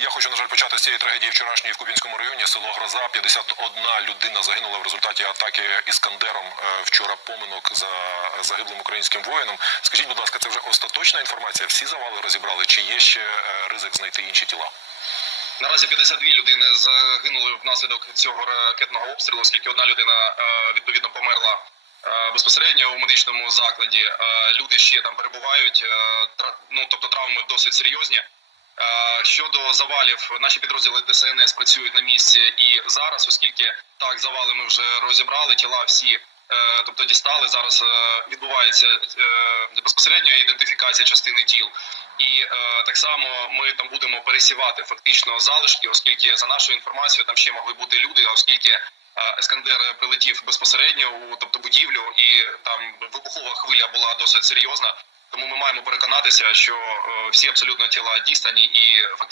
Я хочу, на жаль, почати з цієї трагедії вчорашньої в Купінському районі. Село Гроза. 51 людина загинула в результаті атаки іскандером е, вчора поминок за загиблим українським воїном. Скажіть, будь ласка, це вже остаточна інформація? Всі завали розібрали? Чи є ще е, ризик знайти інші тіла? Наразі 52 людини загинули внаслідок цього ракетного обстрілу, оскільки одна людина е, відповідно померла безпосередньо у медичному закладі. Люди ще там перебувають. Ну тобто травми досить серйозні. Е, Щодо завалів, наші підрозділи ДСНС працюють на місці і зараз, оскільки так завали ми вже розібрали, тіла всі, е, тобто дістали. Зараз е, відбувається безпосередньо ідентифікація частини тіл. І так само ми там будемо пересівати фактично залишки, оскільки за нашою інформацією там ще могли бути люди, оскільки Ескандер прилетів безпосередньо у тобто будівлю, і там вибухова хвиля була досить серйозна. Тому ми маємо переконатися, що е, всі абсолютно тіла дістані і фактично.